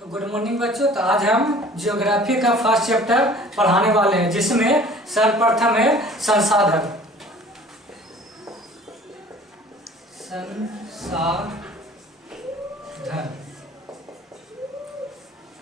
तो good morning बच्चों। तो आज हम ज्योग्राफी का फर्स्ट चैप्टर पढ़ाने वाले हैं, जिसमें सर्वप्रथम है संसाधन।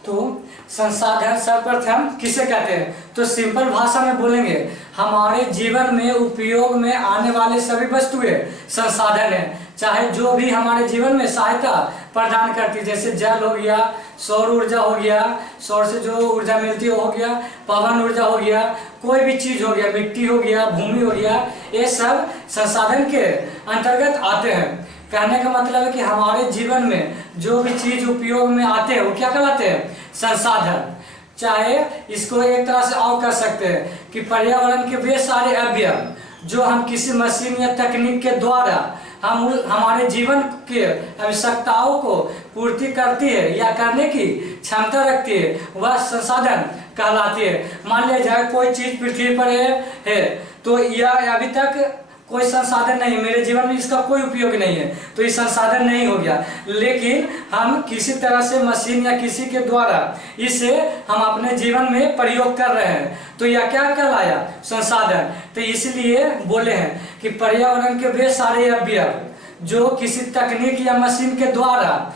तो संसाधन सर्वप्रथम किसे कहते हैं? तो सिंपल भाषा में बोलेंगे, हमारे जीवन में उपयोग में आने वाले सभी वस्तुएं संसाधन है। चाहे जो भी हमारे जीवन में सहायता प्रदान करती है, जैसे जल हो गया, सौर ऊर्जा हो गया, सौर से जो ऊर्जा मिलती है हो गया, पवन ऊर्जा हो गया, कोई भी चीज हो गया, मिट्टी हो गया, भूमि हो गया, ये सब संसाधन के अंतर्गत आते हैं। कहने का मतलब है कि हमारे जीवन में जो भी चीज उपयोग में आते हैं वो क्या कहलाते हैं? संसाधन। चाहे इसको एक तरह से और कर सकते हैं कि पर्यावरण के वे सारे अवयव जो हम किसी मशीन या तकनीक के द्वारा हम हमारे जीवन के आवश्यकताओं को पूर्ति करती है या करने की क्षमता रखती है, वह संसाधन कहलाती है। मान लिया जाए कोई चीज पृथ्वी पर है तो यह अभी तक कोई संसाधन नहीं, मेरे जीवन में इसका कोई उपयोग नहीं है, तो ये संसाधन नहीं हो गया। लेकिन हम किसी तरह से मशीन या किसी के द्वारा इसे हम अपने जीवन में प्रयोग कर रहे हैं, तो यह क्या कहलाया? संसाधन। तो इसलिए बोले हैं कि पर्यावरण के वे सारे अवयव जो किसी तकनीक या मशीन के द्वारा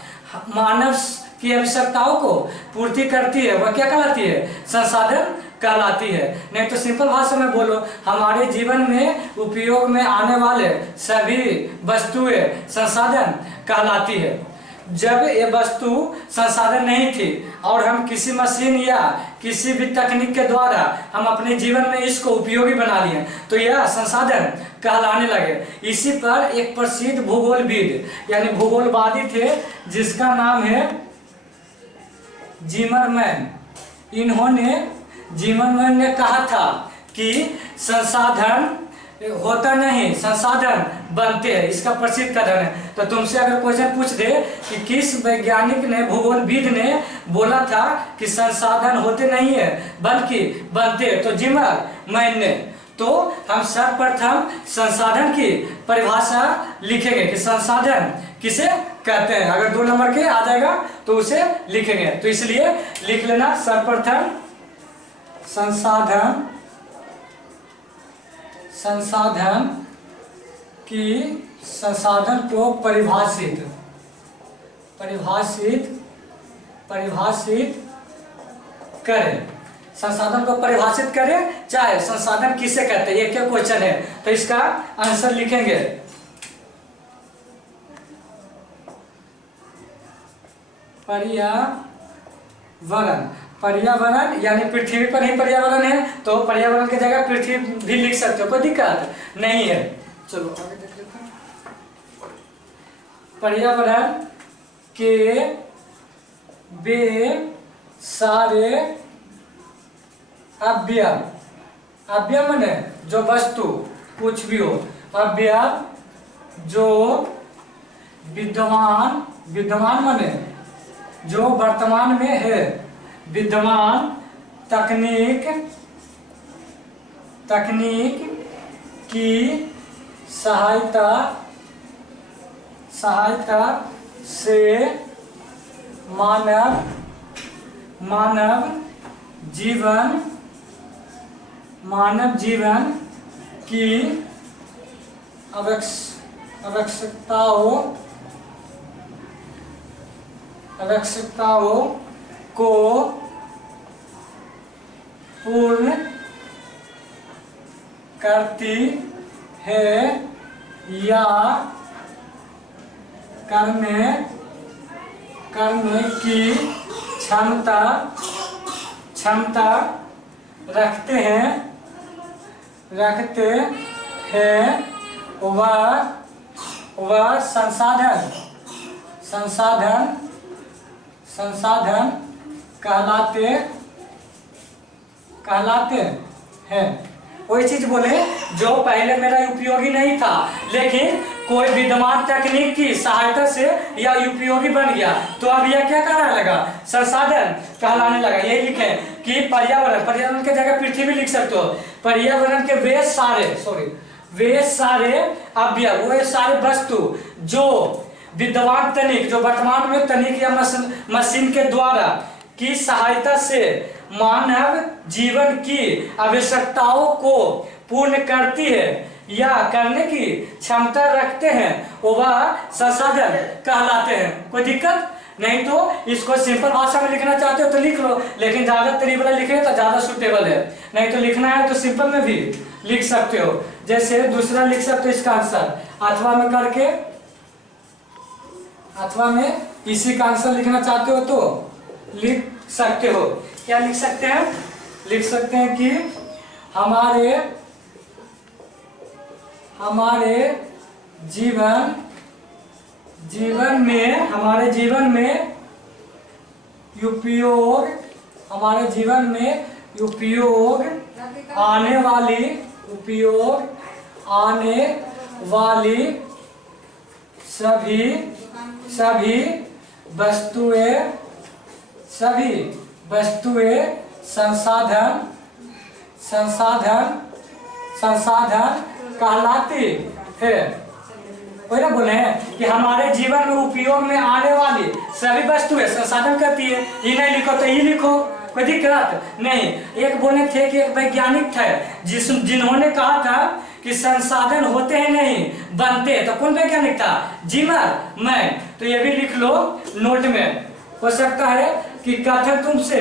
मानव की आवश्यकताओं को पूर्ति करती है, वह क्या कहलाती है? संसाधन कहलाती है। नहीं तो सिंपल भाषा में बोलो, हमारे जीवन में उपयोग में आने वाले सभी वस्तुएं संसाधन कहलाती है। जब ये वस्तु संसाधन नहीं थी और हम किसी मशीन या किसी भी तकनीक के द्वारा हम अपने जीवन में इसको उपयोगी बना लिए, तो यह संसाधन कहलाने लगे। इसी पर एक प्रसिद्ध भूगोलविद यानी भूगोलवादी थे, जिसका नाम है जिमरमैन। जिमरमैन ने कहा था कि संसाधन होता नहीं, संसाधन बनते हैं। इसका प्रसिद्ध कथन है। तो तुमसे अगर क्वेश्चन पूछ दे कि किस वैज्ञानिक ने, भूगोलविद ने बोला था कि संसाधन होते नहीं है बल्कि बनते हैं, तो जिमरमैन ने। तो हम सर्वप्रथम संसाधन की परिभाषा लिखेंगे कि संसाधन किसे कहते हैं। अगर 2 नंबर के आ जाएगा तो उसे लिखेंगे, तो इसलिए लिख लेना सर्वप्रथम संसाधन की, संसाधन को परिभाषित करें। संसाधन को परिभाषित करें, चाहे संसाधन किसे कहते हैं, ये क्या क्वेश्चन है, तो इसका आंसर लिखेंगे पर्यावरण यानी पृथ्वी पर ही पर्यावरण है, तो पर्यावरण की जगह पृथ्वी भी लिख सकते हो, कोई दिक्कत नहीं है। चलो आगे देख लेते हैं। पर्यावरण के वे सारे अवयव माने जो वस्तु कुछ भी हो, अवयव जो विद्यमान माने जो वर्तमान में है, विद्यमान तकनीक की सहायता से मानव जीवन की आवश्यकताओं को पूर्ण करती है या करने की क्षमता रखते हैं वह संसाधन कहलाते हैं। वही चीज बोले जो पहले मेरा उपयोगी नहीं था, लेकिन कोई विद्यमान तकनीक की सहायता से यह उपयोगी बन गया, तो अब यह क्या कहने लगा? संसाधन कहलाने लगा। यही लिखे कि पर्यावरण के जगह पृथ्वी भी लिख सकते हो। पर्यावरण के वे सारे अवयव, वे सारे वस्तु जो विद्वान तनिक, जो वर्तमान में तनिक या मशीन के द्वारा की सहायता से मानव जीवन की आवश्यकताओं को पूर्ण करती है या करने की क्षमता रखते हैं, वह संसाधन कहलाते हैं। कोई दिक्कत नहीं तो इसको सिंपल भाषा में लिखना चाहते हो तो लिख लो, लेकिन ज्यादा तरीका लिखे तो ज्यादा सुटेबल है। नहीं तो लिखना है तो सिंपल में भी लिख सकते हो। जैसे दूसरा लिख सकते हो इसका आंसर अथवा में करके, अथवा में इसी का आंसर लिखना चाहते हो तो लिख सकते हो। क्या लिख सकते हैं? लिख सकते हैं कि हमारे जीवन में उपयोग आने वाली सभी वस्तुएं संसाधन कहलाती है। वही ना बोले हैं कि हमारे जीवन में उपयोग में आने वाली सभी वस्तुएं संसाधन करती है। ये नहीं लिखो तो ये लिखो, कोई दिक्कत नहीं। एक बोले थे कि एक वैज्ञानिक थे जिन्होंने कहा था कि संसाधन होते हैं नहीं बनते। तो कौन वैज्ञानिक था? जिमरमैन। तो ये भी लिख लो नोट में, हो सकता है कि कथन तुमसे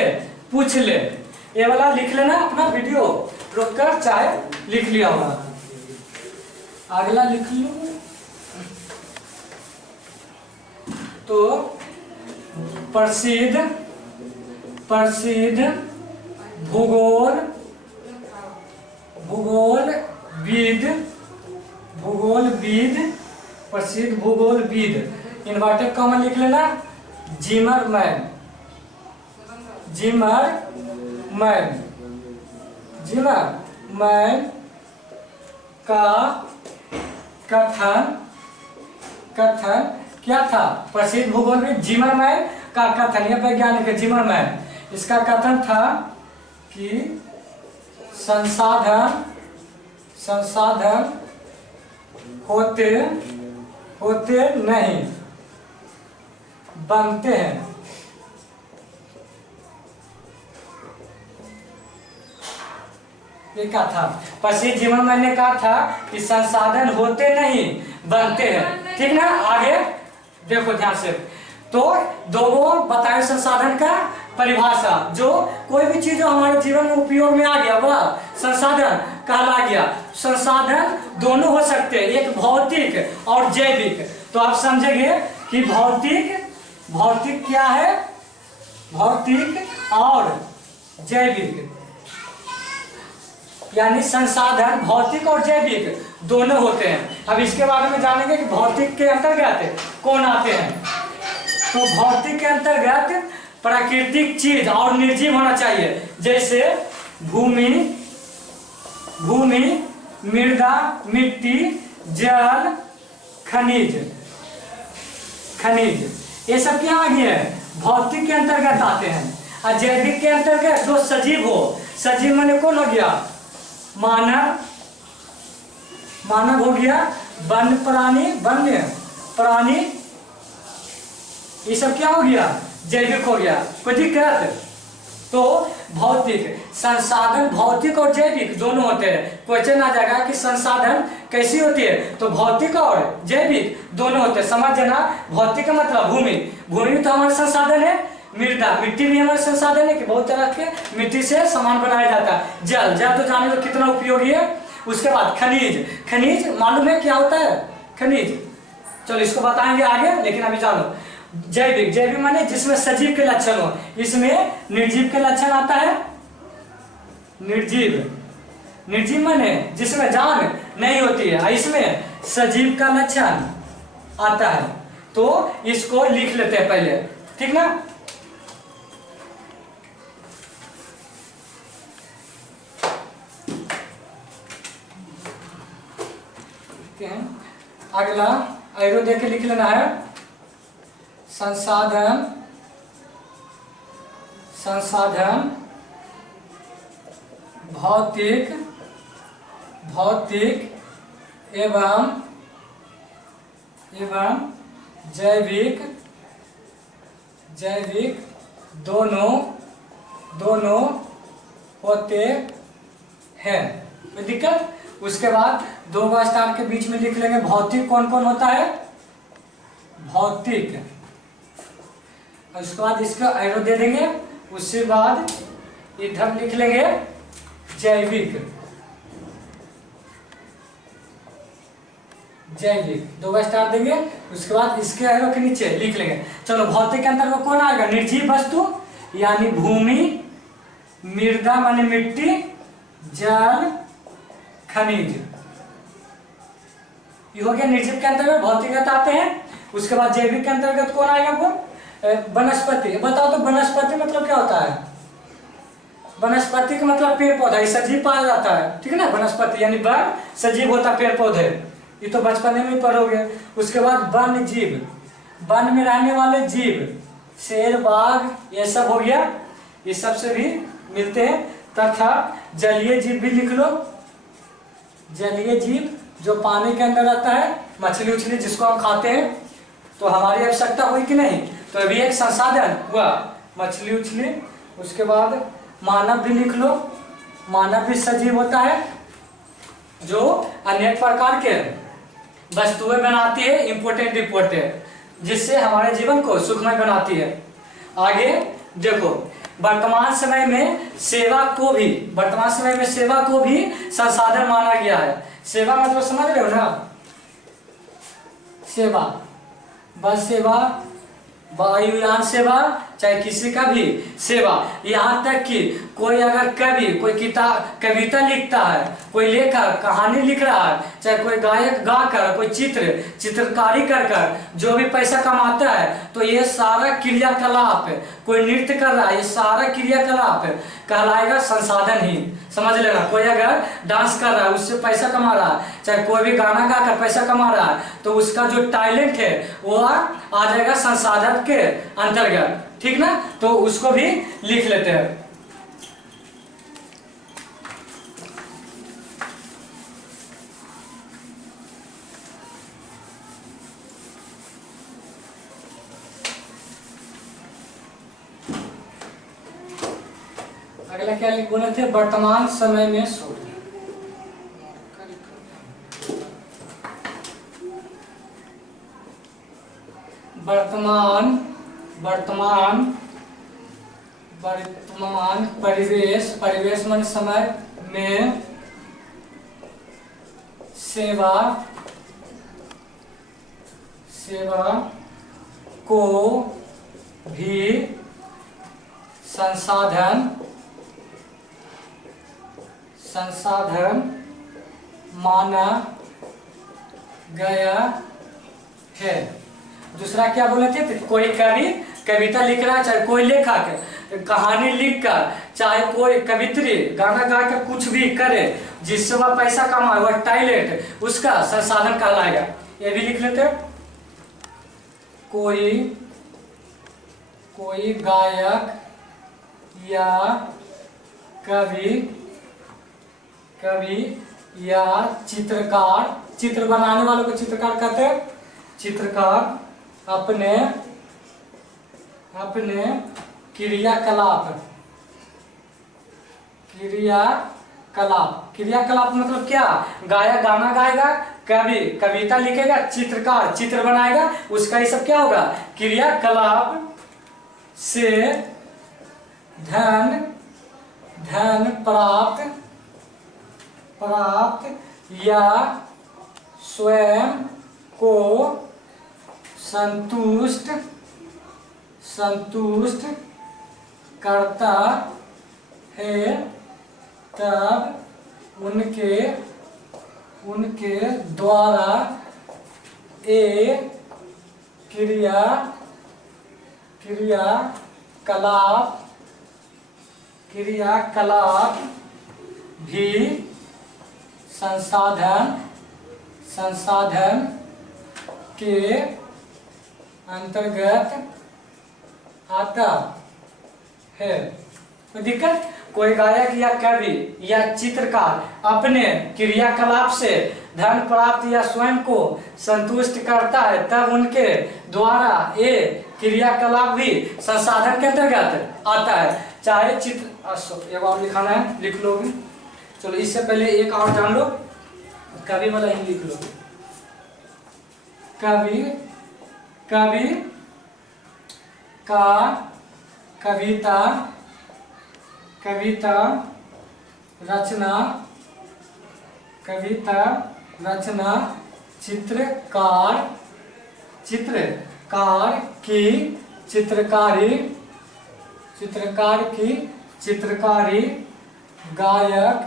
पूछ ले। ये वाला लिख लेना, अपना वीडियो रोक कर चाहे लिख लिया होगा। अगला लिख लो तो प्रसिद्ध भूगोलविद इन्वर्टेड कॉमा लिख लेना, जिमरमैन का कथन क्या था? प्रसिद्ध भूगोलविद जिमरमैन का कथन, यह वैज्ञानिक है जिमरमैन, इसका कथन था कि संसाधन होते नहीं बनते हैं। ये कहा था, प्रसिद्ध जिमरमैन ने कहा था कि संसाधन होते नहीं बनते हैं। ठीक ना? आगे देखो ध्यान से। तो दो बताए संसाधन का परिभाषा, जो कोई भी चीज जो हमारे जीवन में उपयोग में आ गया वह संसाधन कहला गया। संसाधन दोनों हो सकते हैं, एक भौतिक और जैविक। तो आप समझेंगे कि भौतिक क्या है? भौतिक और जैविक, यानी संसाधन भौतिक और जैविक दोनों होते हैं। अब इसके बारे में जानेंगे कि भौतिक के अंतर्गत कौन आते हैं। तो भौतिक के अंतर्गत प्राकृतिक चीज और निर्जीव होना चाहिए, जैसे भूमि, मृदा, मिट्टी, जल, खनिज, ये सब क्या आ गए हैं? भौतिक के अंतर्गत आते हैं। और जैविक के अंतर्गत जो सजीव हो, सजीव माने कौन हो गया? मानव हो गया, वन्य प्राणी, ये सब क्या हो गया? जैविक हो गया। कोई दिक्कत? तो भौतिक संसाधन भौतिक और जैविक दोनों होते हैं। क्वेश्चन आ जाएगा कि संसाधन कैसी होती है? तो भौतिक और जैविक दोनों होते हैं। समझ जाना, भौतिक का मतलब भूमि तो हमारा संसाधन है। मृदा, मिट्टी भी हमारे संसाधन है कि बहुत तरह के मिट्टी से सामान बनाया जाता है। जल तो जाने दो कितना उपयोगी है। उसके बाद खनिज मालूम है क्या होता है? खनिज चलो इसको बताएंगे आगे, लेकिन अभी जानो। जैविक माने जिसमें सजीव के लक्षण हो। इसमें निर्जीव के लक्षण आता है। निर्जीव माने जिसमें जान नहीं होती है, इसमें सजीव का लक्षण आता है। तो इसको लिख लेते हैं पहले, ठीक ना? अगला एरो देख के लिख लेना है। संसाधन भौतिक एवं जैविक जैविक दोनों दोनों होते हैं। कोई दिक्कत? उसके बाद दो बार स्टार के बीच में लिख लेंगे भौतिक कौन कौन होता है, भौतिक। और उसके बाद इसका एरो दे देंगे, उसके बाद इधर लिख लेंगे जैविक जैविक, दो बार स्टार देंगे। उसके बाद इसके एरो के नीचे लिख लेंगे। चलो भौतिक के अंतर्गत कौन आएगा, निर्जीव वस्तु यानी भूमि, मृदा माने मिट्टी, जल, खनिज, ये हो गया निर्जीव के अंतर्गत। भौतिक आते हैं। उसके बाद जैविक के अंतर्गत कौन आएगा, वो वनस्पति। बताओ तो वनस्पति मतलब क्या होता है? वनस्पति का मतलब पेड़ पौधा, ये सजीव पाया जाता है, ठीक है ना। वनस्पति यानी वन, सजीव होता है पेड़ पौधे, ये तो बचपन में पढ़ोगे। उसके बाद वन जीव, वन में रहने वाले जीव, शेर, बाघ, ये सब हो गया, ये सब से भी मिलते हैं। तथा जलीय जीव भी लिख लो, जलीय जीव जो पानी के अंदर रहता है, मछली उछली जिसको हम खाते हैं, तो हमारी आवश्यकता हुई कि नहीं, तो अभी एक संसाधन हुआ मछली उछली। उसके बाद मानव भी लिख लो, मानव भी सजीव होता है जो अनेक प्रकार के वस्तुएं बनाती है, इंपोर्टेंट जिससे हमारे जीवन को सुखमय बनाती है। आगे देखो, वर्तमान समय में सेवा को भी संसाधन माना गया है। सेवा मतलब समझ रहे हो ना, सेवा, बस सेवा, वायुयान सेवा, चाहे किसी का भी सेवा, यहाँ तक कि कोई अगर कोई कविता लिखता है, कोई लेखक कहानी लिख रहा है, चाहे कोई गायक गाकर, कोई चित्रकारी कर जो भी पैसा कमाता है, तो ये सारा क्रियाकलाप, कोई नृत्य कर रहा है, ये सारा क्रियाकलाप कहलाएगा संसाधन ही। समझ लेना, कोई अगर डांस कर रहा है उससे पैसा कमा रहा है, चाहे कोई भी गाना गाकर पैसा कमा रहा है, तो उसका जो टैलेंट है वो आ जाएगा संसाधन के अंतर्गत, ठीक ना। तो उसको भी लिख लेते हैं। अगला क्या बोले थे, वर्तमान समय में शोध। वर्तमान परिवेश मन समय में सेवा को भी संसाधन माना गया है। दूसरा क्या बोले थे, कोई कविता लिख रहा है, चाहे कोई लेखक कहानी लिखकर, चाहे कोई कवित्री गाना गाकर कुछ भी करे, जिससे वह पैसा कमाए, वह टैलेंट उसका संसाधन कहलाएगा। ये भी लिख लेते। कोई गायक या कवि या चित्रकार, चित्र बनाने वालों को चित्रकार कहते हैं, चित्रकार अपने क्रियाकलाप मतलब क्या, गायक गाना गाएगा, कवि कविता लिखेगा, चित्रकार चित्र बनाएगा, उसका ये सब क्या होगा, क्रियाकलाप से धन प्राप्त या स्वयं को संतुष्ट करता है, तब उनके द्वारा एक क्रियाकलाप भी संसाधन के अंतर्गत आता है। तो दिक्कत, कोई गायक या कवि या चित्रकार अपने क्रियाकलाप से धन प्राप्त या स्वयं को संतुष्ट करता है तब उनके द्वारा ये क्रियाकलाप भी संसाधन के अंतर्गत आता है। चाहे चित्र एक और लिखाना है, लिख लोगे। चलो इससे पहले एक और जान लो, कवि वाला ही लिख लो। कवि कवि का कविता कविता रचना कविता रचना चित्रकार चित्रकार की चित्रकारी चित्रकार की चित्रकारी गायक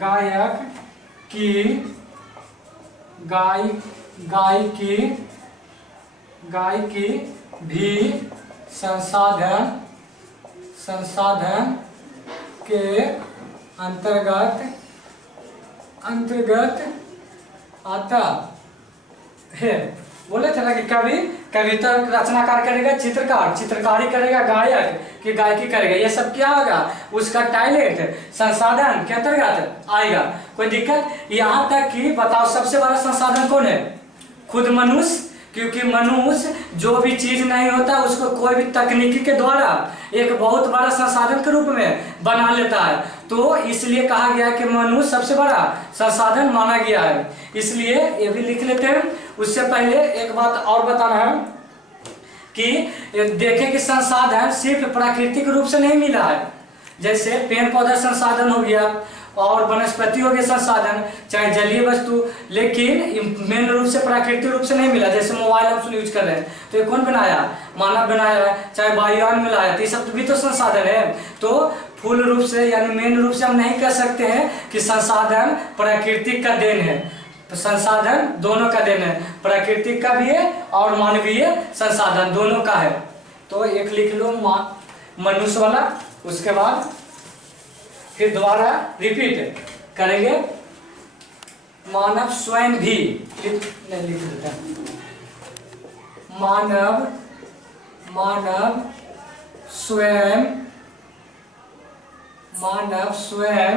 गायक की गायकी गायकी भी संसाधन के अंतर्गत आता है। बोले थे ना कि कवि कविता रचनाकार करेगा, चित्रकार चित्रकारी करेगा, गायक की गायकी करेगा। ये सब क्या होगा, उसका टैलेंट संसाधन के अंतर्गत आएगा। कोई दिक्कत? यहाँ तक कि बताओ सबसे बड़ा संसाधन कौन है? खुद मनुष्य, क्योंकि मनुष्य जो भी चीज नहीं होता उसको कोई भी तकनीकी के द्वारा एक बहुत बड़ा संसाधन के रूप में बना लेता है। तो इसलिए कहा गया कि मनुष्य सबसे बड़ा संसाधन माना गया है। इसलिए ये भी लिख लेते हैं। उससे पहले एक बात और बताना है कि देखें कि संसाधन सिर्फ प्राकृतिक रूप से नहीं मिला है। जैसे पेड़ पौधा संसाधन हो गया और वनस्पति हो गया संसाधन, चाहे जलीय वस्तु, लेकिन मेन रूप से प्राकृतिक रूप से नहीं मिला। जैसे मोबाइल हम यूज कर रहे हैं तो ये कौन बनाया? मानव बनाया है। चाहे वायुयान मिलाया, तो ये सब भी तो संसाधन है। तो फूल रूप से यानी मेन रूप से हम नहीं कह सकते हैं कि संसाधन प्राकृतिक का देन है। तो संसाधन दोनों का देन है, प्राकृतिक का भी है और मानवीय संसाधन दोनों का है। तो एक लिख लो मनुष्य वाला, उसके बाद फिर दोबारा रिपीट करेंगे। मानव स्वयं भी लिख देते हैं। मानव स्वयं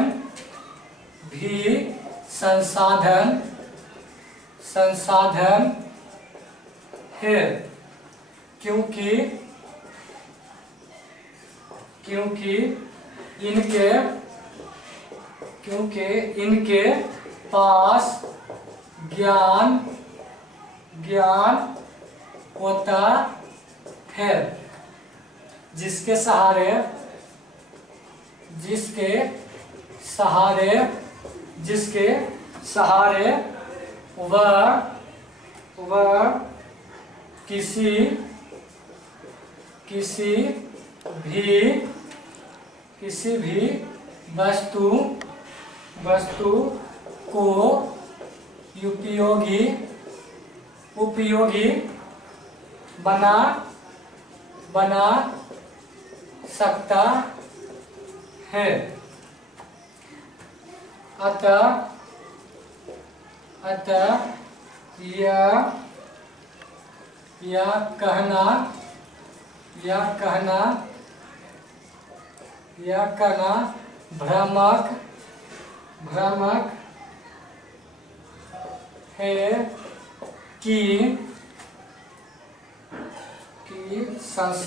भी संसाधन है, क्योंकि इनके पास ज्ञान होता है, जिसके सहारे वह किसी भी वस्तु को उपयोगी बना सकता है। अतः यह कहना भ्रामक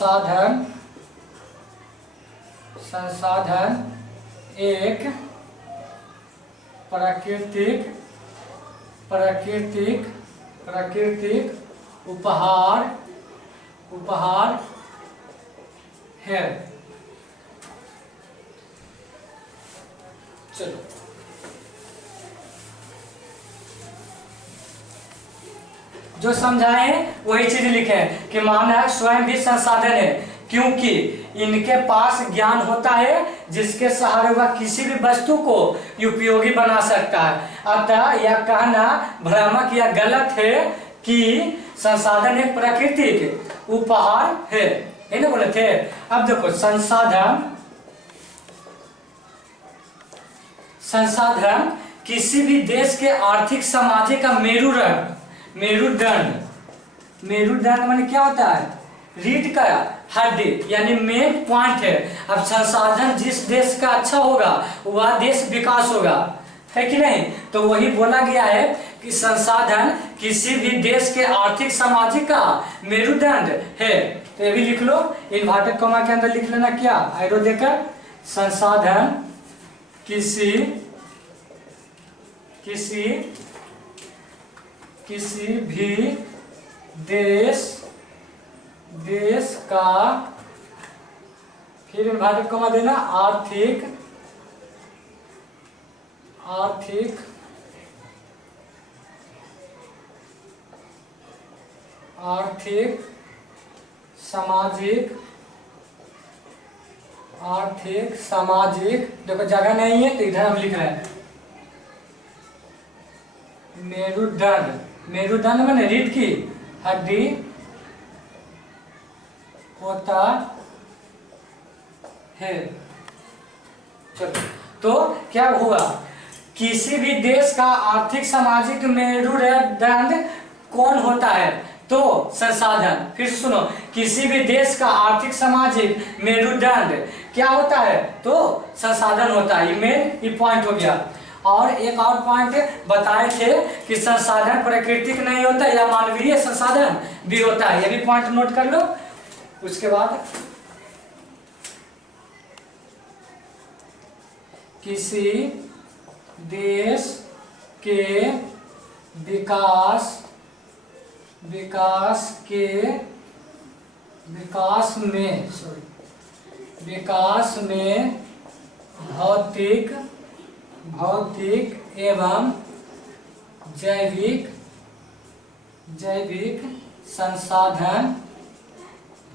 है कि संसाधन एक प्राकृतिक उपहार है। चलो जो समझाए वही चीज लिखे कि मानव स्वयं भी संसाधन है, क्योंकि इनके पास ज्ञान होता है जिसके सहारे वह किसी भी वस्तु को उपयोगी बना सकता है। अतः यह कहना भ्रामक या गलत है कि संसाधन एक प्राकृतिक उपहार है। ये ना बोले थे। अब देखो संसाधन किसी भी देश के आर्थिक सामाजिक का मेरुदंड माने क्या होता है? रीढ़ का हड्डी यानी मेन पॉइंट है। अब संसाधन जिस देश का अच्छा होगा वह देश विकास होगा, है कि नहीं। तो वही बोला गया है कि संसाधन किसी भी देश के आर्थिक सामाजिक का मेरुदंड है। तो ये भी लिख लो, इन्वर्टेड कॉमा के अंदर लिख लेना क्या, एरो देकर, संसाधन किसी भी देश का, फिर इन्वर्टेड कॉमा देना, आर्थिक सामाजिक देखो जगह नहीं है तो इधर हम लिख रहे हैं मेरुदंड मैंने रीढ़ की हड्डी होता है। चलो, तो क्या हुआ, किसी भी देश का आर्थिक सामाजिक मेरुदंड कौन होता है, तो संसाधन। फिर से सुनो, किसी भी देश का आर्थिक सामाजिक मेरुदंड क्या होता है, तो संसाधन होता है। ये मेन ये पॉइंट हो गया। और एक और पॉइंट बताए थे कि संसाधन प्राकृतिक नहीं होता या मानवीय संसाधन भी होता है, ये भी पॉइंट नोट कर लो। उसके बाद किसी देश के विकास में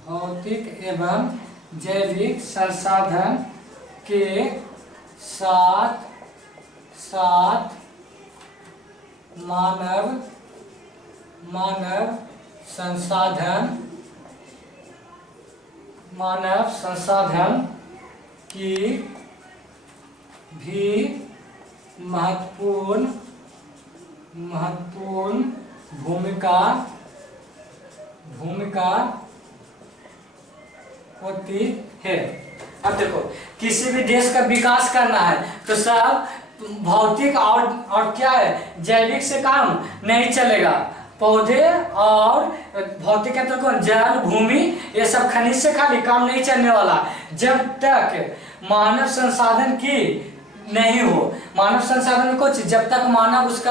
भौतिक एवं जैविक संसाधन के साथ मानव संसाधन की भी महत्वपूर्ण भूमिका होती है। अब देखो, किसी भी देश का विकास करना है तो सब भौतिक और क्या है, जैविक से काम नहीं चलेगा। पौधे और भौतिक के तो कौन, जल, भूमि, ये सब खनिज से खाली काम नहीं चलने वाला जब तक मानव संसाधन की नहीं हो। मानव संसाधन में कुछ, जब तक मानव उस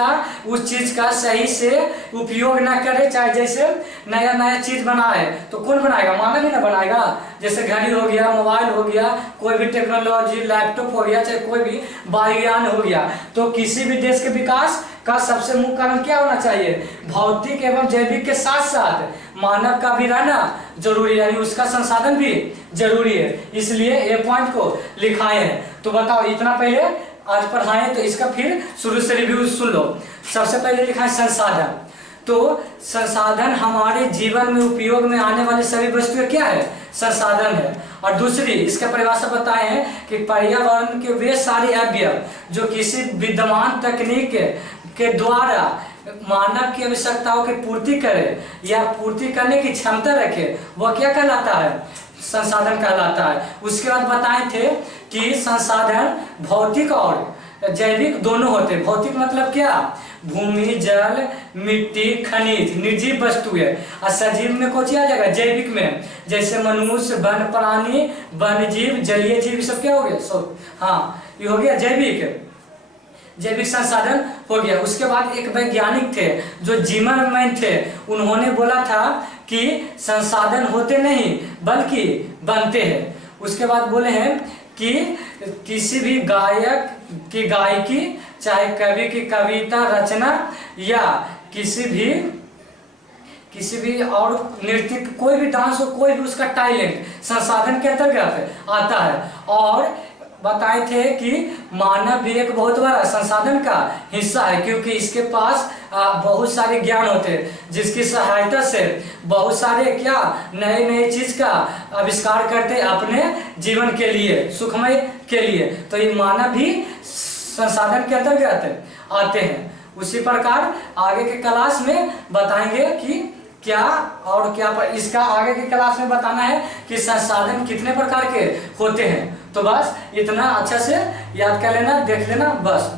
चीज का सही से उपयोग ना करे, चाहे जैसे नया चीज बनाए तो कौन बनाएगा, मानव ही ना बनाएगा। जैसे घड़ी हो गया, मोबाइल हो गया, कोई भी टेक्नोलॉजी, लैपटॉप हो गया, चाहे कोई भी वायुयान हो गया। तो किसी भी देश के विकास का सबसे मुख्य कारण क्या होना चाहिए, भौतिक एवं जैविक के साथ साथ मानव का भी रहना जरूरी है, यानी उसका संसाधन भी जरूरी है। इसलिए ये पॉइंट को लिखाए हैं। तो बताओ, इतना पहले आज पढ़ाएं तो इसका फिर शुरू से रिव्यू सुन लो। सबसे पहले लिखा है संसाधन। तो संसाधन हमारे जीवन में उपयोग में आने वाली सभी वस्तुएं क्या है, संसाधन है। और दूसरी इसका परिभाषा बताए हैं कि पर्यावरण के वे सारे अवयव जो किसी विद्यमान तकनीक के द्वारा मानव की आवश्यकताओं की पूर्ति करे या पूर्ति करने की क्षमता रखे, वह क्या कहलाता है, संसाधन कहलाता है। उसके बाद बताए थे कि संसाधन भौतिक और जैविक दोनों होते। भौतिक मतलब क्या, भूमि, जल, मिट्टी, खनिज, निर्जीव वस्तुएं। और सजीव में कौन सी आ जाएगा, जैविक में, जैसे मनुष्य, वन प्राणी, वन जीव, जलीय जीव, सब क्या हो गया, हाँ ये हो गया जैविक संसाधन हो गया। उसके बाद एक वैज्ञानिक थे जो जिमरमैन थे, उन्होंने बोला था कि संसाधन होते नहीं बल्कि बनते हैं। उसके बाद बोले हैं कि किसी भी गायक की गायकी, चाहे कवि की कविता रचना या किसी भी और नृत्य, कोई भी डांस हो, कोई भी उसका टैलेंट संसाधन के अंतर्गत आता है। और बताए थे कि मानव भी एक बहुत बड़ा संसाधन का हिस्सा है, क्योंकि इसके पास बहुत सारे ज्ञान होते हैं जिसकी सहायता से बहुत सारे क्या नए चीज का आविष्कार करते अपने जीवन के लिए, सुखमय के लिए। तो ये मानव भी संसाधन के अंतर्गत आते हैं। उसी प्रकार आगे के क्लास में बताएंगे कि क्या और क्या पर, इसका आगे की क्लास में बताना है कि संसाधन कितने प्रकार के होते हैं। तो बस इतना अच्छा से याद कर लेना, देख लेना बस।